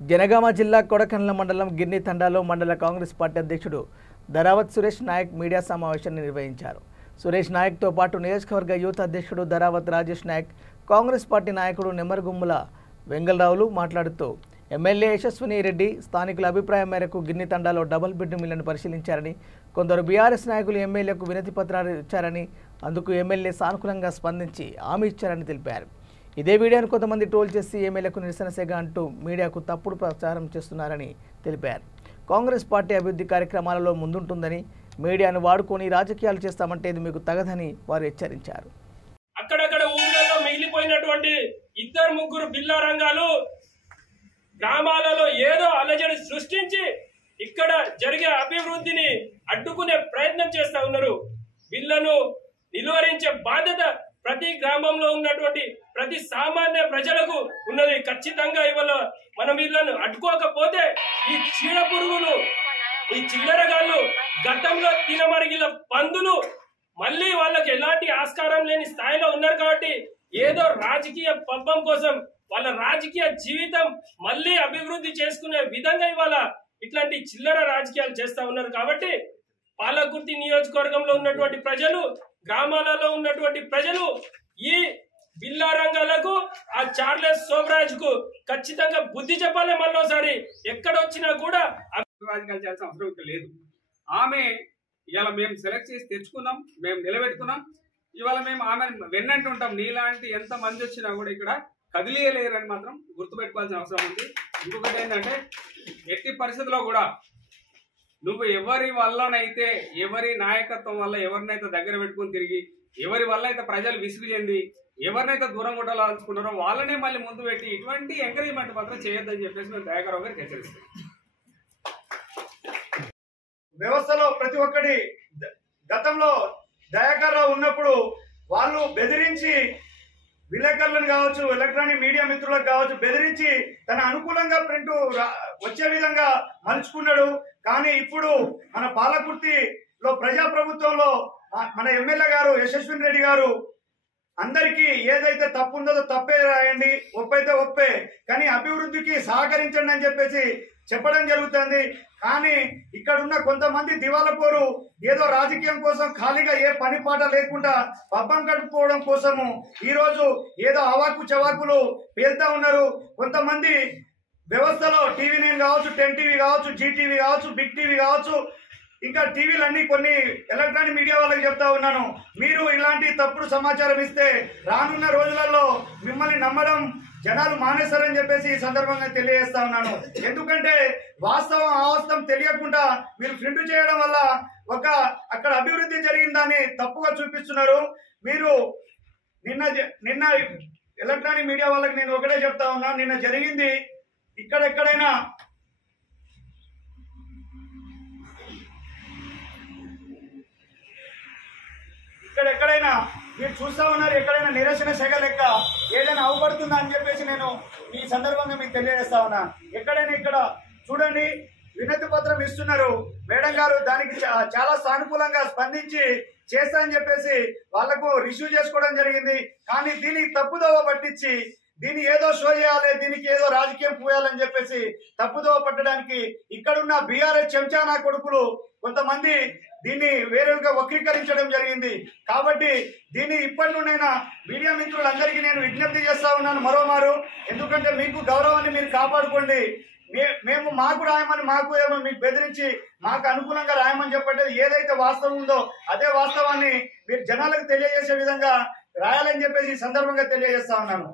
జనగామ జిల్లా కొడకండ్ల మండలం గిర్ని తండాలో మండల కాంగ్రెస్ పార్టీ అధ్యక్షుడు ధరావత్ సురేష్ నాయక్ మీడియా సమావేశాన్ని నిర్వహించారు. సురేష్ నాయక్తో పాటు నియోజకవర్గ యూత్ అధ్యక్షుడు ధరావత్ రాజేష్ నాయక్, కాంగ్రెస్ పార్టీ నాయకుడు నెమ్మరగుమ్మల వెంగళరావులు మాట్లాడుతూ ఎమ్మెల్యే యశస్విని రెడ్డి స్థానికుల అభిప్రాయం మేరకు గిర్ని తండాలో డబుల్ బెడ్రూమ్ ఇళ్లను పరిశీలించారని, కొందరు బీఆర్ఎస్ నాయకులు ఎమ్మెల్యేకు వినతి పత్రాలు ఇచ్చారని, అందుకు ఎమ్మెల్యే సానుకూలంగా స్పందించి హామీ ఇచ్చారని తెలిపారు. ఇదే వీడియోను కొంతమంది ట్రోల్ చేసి ఎమ్మెల్యేకు నిరసన సెగ అంటూ మీడియాకు తప్పుడు ప్రచారం చేస్తున్నారని తెలిపారు. కాంగ్రెస్ పార్టీ అభివృద్ధి కార్యక్రమాలలో ముందుంటుందని, మీడియాను వాడుకొని రాజకీయాలు చేస్తామంటే ఇది మీకు తగదని వారు హెచ్చరించారు. అక్కడక్కడ ఊళ్ళలో మిగిలిపోయినటువంటి ఇద్దరు ముగ్గురు బిల్లా రంగాలు గ్రామాలలో ఏదో అలజడి సృష్టించి ఇక్కడ జరిగే అభివృద్ధిని అడ్డుకునే ప్రయత్నం చేస్తా ఉన్నారు. వీళ్లను నిలువరించే బాధ్యత ప్రతి గ్రామంలో ఉన్నటువంటి ప్రతి సామాన్య ప్రజలకు ఉన్నది. ఖచ్చితంగా ఇవాళ మనం వీళ్ళను అడ్డుకోకపోతే ఈ చీడ పురుగులు, ఈ చిల్లరగాళ్ళు, గతంలో తినమరిగిన పందులు మళ్ళీ వాళ్ళకి ఎలాంటి ఆస్కారం లేని స్థాయిలో ఉన్నారు. కాబట్టి ఏదో రాజకీయ పబ్బం కోసం వాళ్ళ రాజకీయ జీవితం మళ్ళీ అభివృద్ధి చేసుకునే విధంగా ఇవాళ ఇట్లాంటి చిల్లర రాజకీయాలు చేస్తా ఉన్నారు. కాబట్టి పాలకుర్తి నియోజకవర్గంలో ఉన్నటువంటి ప్రజలు, గ్రామాలలో ఉన్నటువంటి ప్రజలు ఈ బిల్లా రంగాలకు, ఆ చార్లెస్ సోమరాజ్ కు ఖచ్చితంగా బుద్ధి చెప్పాలి. మళ్ళీసారి ఎక్కడొచ్చినా కూడా రాజకీయాలు చేయాల్సిన అవసరం లేదు. ఆమె ఇవాళ మేము సెలెక్ట్ చేసి తెచ్చుకున్నాం, మేము నిలబెట్టుకున్నాం. ఇవాళ మేము ఆమెను వెన్నంటుంటాం. నీలాంటి ఎంత మంది వచ్చినా కూడా ఇక్కడ కదిలియలేరని మాత్రం గుర్తుపెట్టుకోవాల్సిన అవసరం ఉంది. ఇంకొకటి ఏంటంటే, ఎట్టి పరిస్థితుల్లో కూడా నువ్వు ఎవరి వల్లనైతే, ఎవరి నాయకత్వం వల్ల ఎవరినైతే దగ్గర పెట్టుకుని తిరిగి, ఎవరి వల్ల అయితే ప్రజలు విసుగు చెంది ఎవరినైతే దూరం కొట్టాలనుకున్నారో వాళ్ళనే మళ్ళీ ముందు పెట్టి ఇటువంటి ఎంకరేజ్మెంట్ మాత్రం చేయొద్దని చెప్పేసి మేము దయాకరావు గారికి హెచ్చరిస్తాం. వ్యవస్థలో ప్రతి ఒక్కటి గతంలో దయాకర్రావు ఉన్నప్పుడు వాళ్ళు బెదిరించి విలేకరులను కావచ్చు, ఎలక్ట్రానిక్ మీడియా మిత్రులకు కావచ్చు, బెదిరించి తన అనుకూలంగా ప్రింట్ వచ్చే విధంగా మలుచుకున్నాడు. కానీ ఇప్పుడు మన పాలకుర్తిలో ప్రజాప్రభుత్వంలో మన ఎమ్మెల్యే గారు యశస్విని రెడ్డి గారు అందరికీ ఏదైతే తప్పు ఉందో తప్పే రాయండి, ఒప్పైతే ఒప్పే, కానీ అభివృద్ధికి సహకరించండి అని చెప్పేసి చెప్పడం జరుగుతుంది. కానీ ఇక్కడున్న కొంతమంది దివాలకోరు ఏదో రాజకీయం కోసం ఖాళీగా ఏ పని పాట లేకుండా పబ్బం గడుపుకోవడం కోసము ఈరోజు ఏదో అవాకు చవాకులు పేలుతా ఉన్నారు. కొంతమంది వ్యవస్థలో టీవీ9 కావచ్చు, 10 టీవీ కావచ్చు, జీటీవీ కావచ్చు, బిగ్ టీవీ కావచ్చు, ఇంకా టీవీలన్నీ కొన్ని ఎలక్ట్రానిక్ మీడియా వాళ్ళకి చెప్తా ఉన్నాను, మీరు ఇలాంటి తప్పుడు సమాచారం ఇస్తే రానున్న రోజులలో మిమ్మల్ని నమ్మడం జనాలు మానేస్తారని చెప్పేసి ఈ సందర్భంగా తెలియజేస్తా ఉన్నాను. ఎందుకంటే వాస్తవం అవాస్తవం తెలియకుండా మీరు ప్రింట్ చేయడం వల్ల అక్కడ అభివృద్ధి జరిగిందని తప్పుగా చూపిస్తున్నారు. మీరు నిన్న ఎలక్ట్రానిక్ మీడియా వాళ్ళకి నేను ఒకటే చెప్తా ఉన్నా, నిన్న జరిగింది ఇక్కడెక్కడైనా మీరు చూస్తా ఉన్నారు, ఎక్కడైనా నిరసన సెగ లెక్క ఏదైనా అవపడుతుందా అని చెప్పేసి నేను ఈ సందర్భంగా మీకు తెలియజేస్తా ఉన్నా. ఎక్కడైనా ఇక్కడ చూడండి, వినతి పత్రం ఇస్తున్నారు. మేడం గారు దానికి చాలా సానుకూలంగా స్పందించి చేస్తా అని చెప్పేసి వాళ్లకు రిసీవ్ చేసుకోవడం జరిగింది. కానీ దీనికి తప్పుదోవ పట్టించి దీన్ని ఏదో షో చేయాలి, దీనికి ఏదో రాజకీయం పోయాలని చెప్పేసి తప్పుదోవ పట్టడానికి ఇక్కడున్న బీఆర్ఎస్ చెంచానా కొడుకులు కొంతమంది దీన్ని వేరేగా వక్రీకరించడం జరిగింది. కాబట్టి దీన్ని ఇప్పటి నుండైనా మీడియా మిత్రులందరికీ నేను విజ్ఞప్తి చేస్తా ఉన్నాను మరోమారు. ఎందుకంటే మీకు గౌరవాన్ని మీరు కాపాడుకోండి. మేము మాకు రాయమని మాకు ఏమో మీకు బెదిరించి మాకు అనుకూలంగా రాయమని చెప్పండి. ఏదైతే వాస్తవం ఉందో అదే వాస్తవాన్ని మీరు జనాలకు తెలియజేసే విధంగా రాయాలని చెప్పేసి ఈ సందర్భంగా తెలియజేస్తా ఉన్నాను.